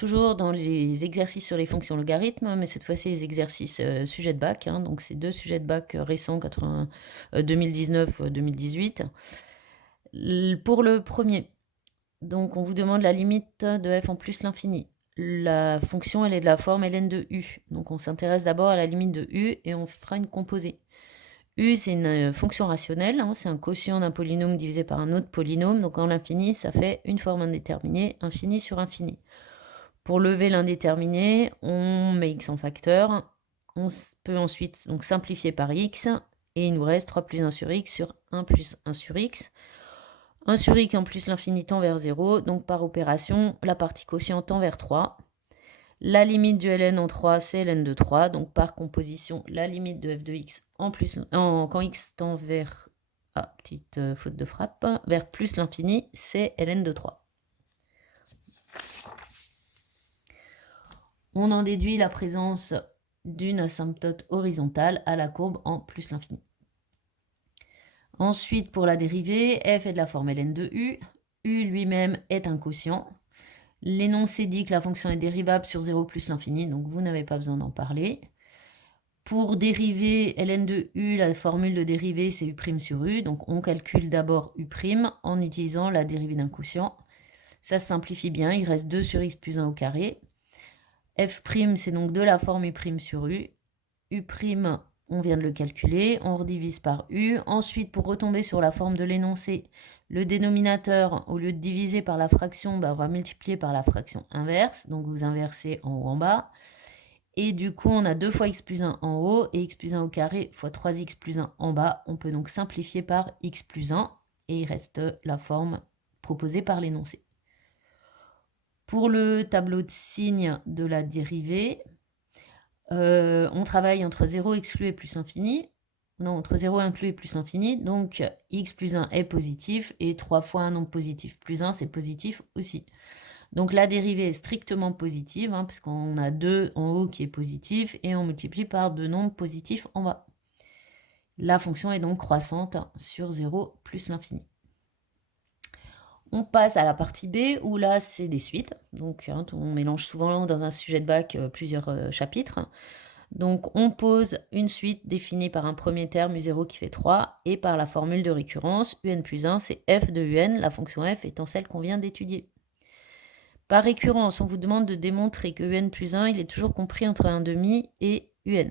toujours dans les exercices sur les fonctions logarithmes, mais cette fois-ci les exercices sujets de bac, hein, donc c'est deux sujets de bac récents, 2019-2018. Pour le premier, donc on vous demande la limite de f en plus l'infini. La fonction, elle est de la forme ln de u. Donc on s'intéresse d'abord à la limite de u et on fera une composée. U, c'est une fonction rationnelle, hein, c'est un quotient d'un polynôme divisé par un autre polynôme. Donc en l'infini, ça fait une forme indéterminée, infini sur infini. Pour lever l'indéterminé, on met x en facteur. On peut ensuite donc simplifier par x. Et il nous reste 3 plus 1 sur x sur 1 plus 1 sur x. 1 sur x en plus l'infini tend vers 0. Donc par opération, la partie quotient tend vers 3. La limite du ln en 3, c'est ln de 3. Donc par composition, la limite de f de x quand x tend vers... Ah, petite faute de frappe. Vers plus l'infini, c'est ln de 3. On en déduit la présence d'une asymptote horizontale à la courbe en plus l'infini. Ensuite, pour la dérivée, f est de la forme ln de u. U lui-même est un quotient. L'énoncé dit que la fonction est dérivable sur 0 plus l'infini, donc vous n'avez pas besoin d'en parler. Pour dériver ln de u, la formule de dérivée, c'est u' sur u. Donc on calcule d'abord u' en utilisant la dérivée d'un quotient. Ça se simplifie bien, il reste 2 sur x plus 1 au carré. F', c'est donc de la forme u' sur u. U', on vient de le calculer, on redivise par u. Ensuite, pour retomber sur la forme de l'énoncé, le dénominateur, au lieu de diviser par la fraction, on va multiplier par la fraction inverse. Donc vous inversez en haut en bas. Et du coup, on a 2 fois x plus 1 en haut et x plus 1 au carré fois 3x plus 1 en bas. On peut donc simplifier par x plus 1 et il reste la forme proposée par l'énoncé. Pour le tableau de signes de la dérivée, on travaille entre 0 exclu et plus infini. Non, entre 0 inclus et plus infini. Donc, x plus 1 est positif et 3 fois un nombre positif plus 1, c'est positif aussi. Donc, la dérivée est strictement positive, hein, puisqu'on a 2 en haut qui est positif et on multiplie par 2 nombres positifs en bas. La fonction est donc croissante sur 0 plus l'infini. On passe à la partie B, où là, c'est des suites. Donc, hein, on mélange souvent dans un sujet de bac plusieurs chapitres. Donc, on pose une suite définie par un premier terme u0 qui fait 3 et par la formule de récurrence un plus 1, c'est f de un, la fonction f étant celle qu'on vient d'étudier. Par récurrence, on vous demande de démontrer que un plus 1, il est toujours compris entre 1/2 et un.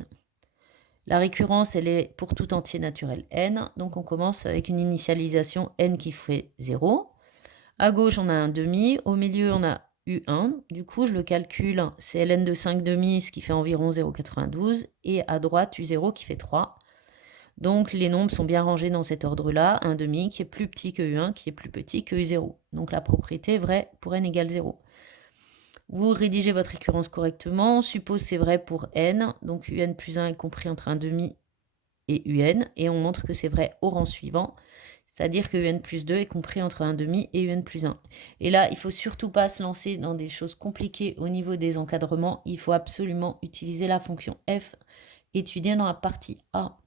La récurrence, elle est pour tout entier naturel n, donc on commence avec une initialisation n qui fait 0. À gauche, on a un demi, au milieu, on a u1. Du coup, je le calcule, c'est ln de 5 demi, ce qui fait environ 0,92, et à droite, u0 qui fait 3. Donc, les nombres sont bien rangés dans cet ordre-là, un demi qui est plus petit que u1, qui est plus petit que u0. Donc, la propriété est vraie pour n égale 0. Vous rédigez votre récurrence correctement, on suppose c'est vrai pour n, donc un plus 1 est compris entre un demi et un, et on montre que c'est vrai au rang suivant, c'est-à-dire que un plus 2 est compris entre 1/2 et un plus 1. Et là, il ne faut surtout pas se lancer dans des choses compliquées au niveau des encadrements, il faut absolument utiliser la fonction f étudiée dans la partie A.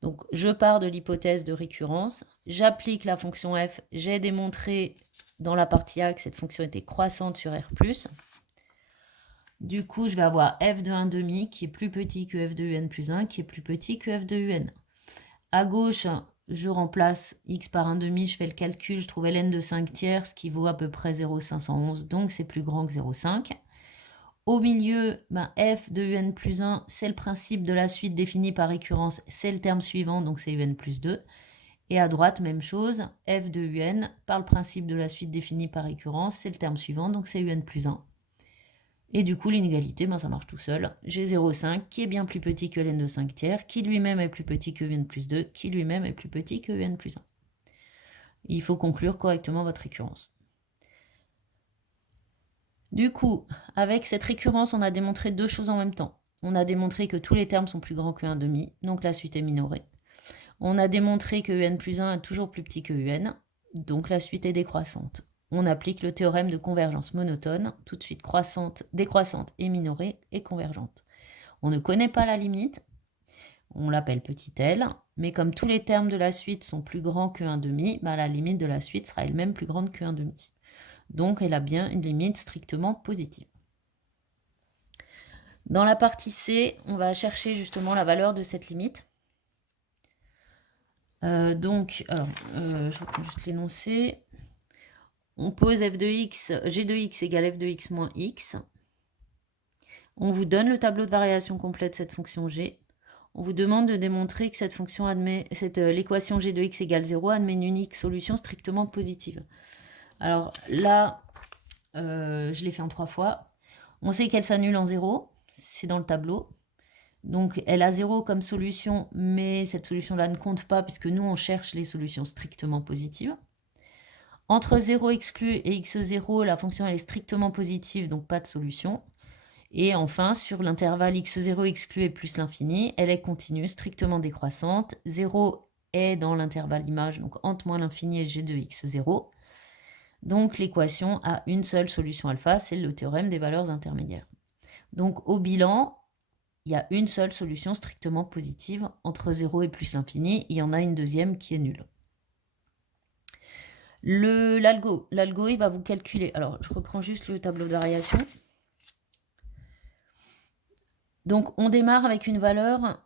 Donc, je pars de l'hypothèse de récurrence, j'applique la fonction f, j'ai démontré dans la partie A que cette fonction était croissante sur R+. Du coup, je vais avoir f de 1/2 qui est plus petit que f de un plus 1, qui est plus petit que f de un. À gauche, je remplace x par 1/2, je fais le calcul, je trouve ln de 5 tiers, ce qui vaut à peu près 0,511, donc c'est plus grand que 0,5. Au milieu, f de un plus 1, c'est le principe de la suite définie par récurrence, c'est le terme suivant, donc c'est un plus 2. Et à droite, même chose, f de un, par le principe de la suite définie par récurrence, c'est le terme suivant, donc c'est un plus 1. Et du coup, l'inégalité, ça marche tout seul. J'ai 0,5 qui est bien plus petit que ln de 5 tiers, qui lui-même est plus petit que un plus 2, qui lui-même est plus petit que un plus 1. Il faut conclure correctement votre récurrence. Du coup, avec cette récurrence, on a démontré deux choses en même temps. On a démontré que tous les termes sont plus grands que 1/2, donc la suite est minorée. On a démontré que un plus 1 est toujours plus petit que un, donc la suite est décroissante. On applique le théorème de convergence monotone, tout de suite décroissante et minorée et convergente. On ne connaît pas la limite, on l'appelle petit l, mais comme tous les termes de la suite sont plus grands que 1/2, la limite de la suite sera elle-même plus grande que 1/2. Donc elle a bien une limite strictement positive. Dans la partie C, on va chercher justement la valeur de cette limite. Je reprends juste l'énoncé. On pose f de x, g de x égale f de x moins x. On vous donne le tableau de variation complet de cette fonction g. On vous demande de démontrer que cette fonction admet, l'équation g de x égale 0 admet une unique solution strictement positive. Alors là, je l'ai fait en 3 fois. On sait qu'elle s'annule en 0, c'est dans le tableau. Donc elle a 0 comme solution, mais cette solution-là ne compte pas puisque nous on cherche les solutions strictement positives. Entre 0 exclu et x0, la fonction elle est strictement positive, donc pas de solution. Et enfin, sur l'intervalle x0 exclu et plus l'infini, elle est continue, strictement décroissante. 0 est dans l'intervalle image, donc entre moins l'infini et g de x0. Donc l'équation a une seule solution alpha, c'est le théorème des valeurs intermédiaires. Donc au bilan, il y a une seule solution strictement positive entre 0 et plus l'infini. Il y en a une deuxième qui est nulle. L'algo, il va vous calculer. Alors, je reprends juste le tableau de variation. Donc, on démarre avec une valeur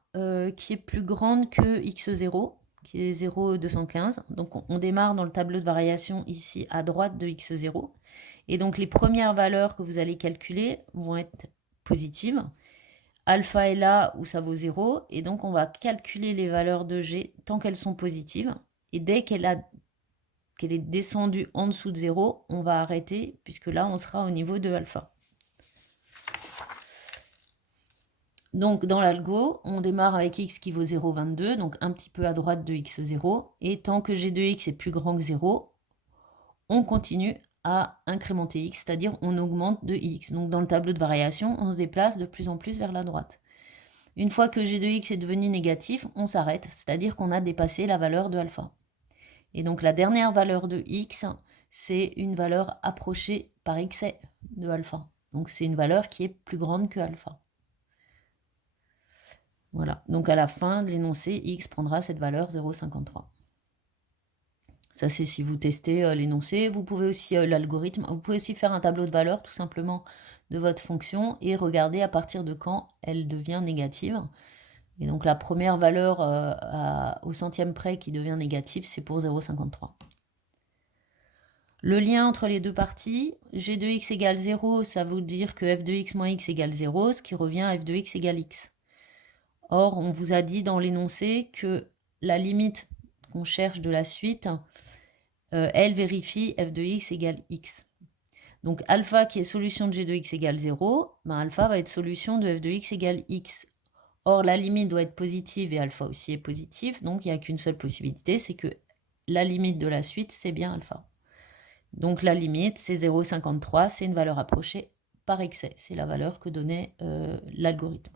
qui est plus grande que x0, qui est 0,215. Donc, on démarre dans le tableau de variation ici à droite de x0. Et donc, les premières valeurs que vous allez calculer vont être positives. Alpha est là où ça vaut 0. Et donc, on va calculer les valeurs de g tant qu'elles sont positives. Et dès qu'elle est descendue en dessous de 0, on va arrêter, puisque là, on sera au niveau de alpha. Donc, dans l'algo, on démarre avec x qui vaut 0,22, donc un petit peu à droite de x0. Et tant que g de x est plus grand que 0, on continue à incrémenter x, c'est-à-dire on augmente de x. Donc, dans le tableau de variation, on se déplace de plus en plus vers la droite. Une fois que g de x est devenu négatif, on s'arrête, c'est-à-dire qu'on a dépassé la valeur de alpha. Et donc la dernière valeur de x, c'est une valeur approchée par excès de alpha. Donc c'est une valeur qui est plus grande que alpha. Voilà, donc à la fin de l'énoncé, x prendra cette valeur 0,53. Ça c'est si vous testez l'énoncé. Vous pouvez aussi l'algorithme, vous pouvez aussi faire un tableau de valeurs tout simplement de votre fonction et regarder à partir de quand elle devient négative. Et donc la première valeur au centième près qui devient négative, c'est pour 0,53. Le lien entre les deux parties, g de x égale 0, ça veut dire que f de x moins x égale 0, ce qui revient à f de x égale x. Or, on vous a dit dans l'énoncé que la limite qu'on cherche de la suite, elle vérifie f de x égale x. Donc alpha qui est solution de g de x égale 0, ben alpha va être solution de f de x égale x. Or, la limite doit être positive et alpha aussi est positif, donc il n'y a qu'une seule possibilité, c'est que la limite de la suite, c'est bien alpha. Donc la limite, c'est 0,53, c'est une valeur approchée par excès. C'est la valeur que donnait l'algorithme.